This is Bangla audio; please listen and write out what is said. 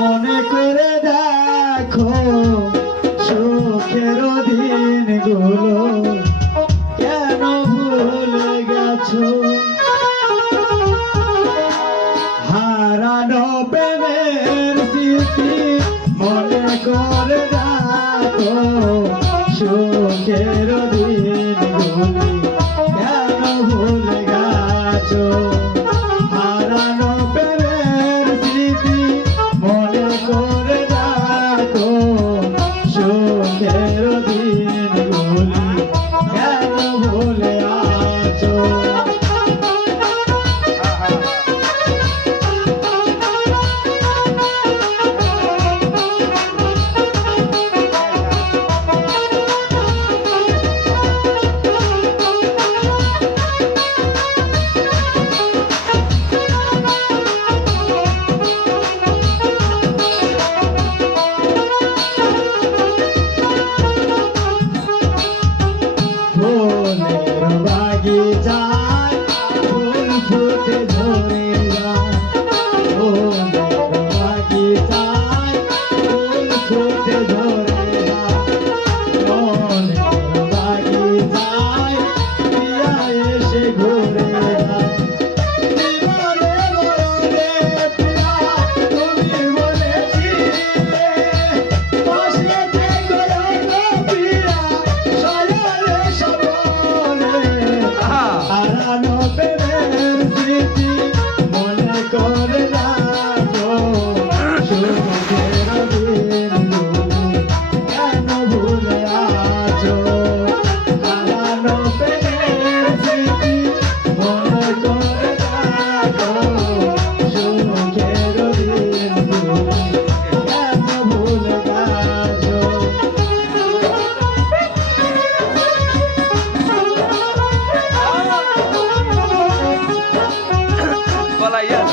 মনে করে দেখো সুখের দিনগুলো কেন ভুলে গেছো হারানো প্রেমের স্মৃতি মনে করে দেখো সুখের দিনগুলি কেন ভুলে গেছো হারানো প্রেমের স্মৃতি মনে করে দেখো সুখের দিনগুলি কেন ভুলে আছো ফুলের বাগিচায় ফুল ফুটে ঝরে যায় ফুলের বাগিচায় ফুল ফুটে ঝরে যায় ফুলের বাগিচায় পিয়া এসে ঘুরে যায় জীবনে মরণে পিয়া তুমি বলেছিলে পাশে থেকো গো পিয়া সজলে হারানো প্রেমের স্মৃতি মনে করে রাখো সুখের দিনগুলি কেন ভুলে আছো হারানো প্রেমের স্মৃতি মনে করে রাখো সুখের দিনগুলি কেন ভুলে গেছো বলা ইয়া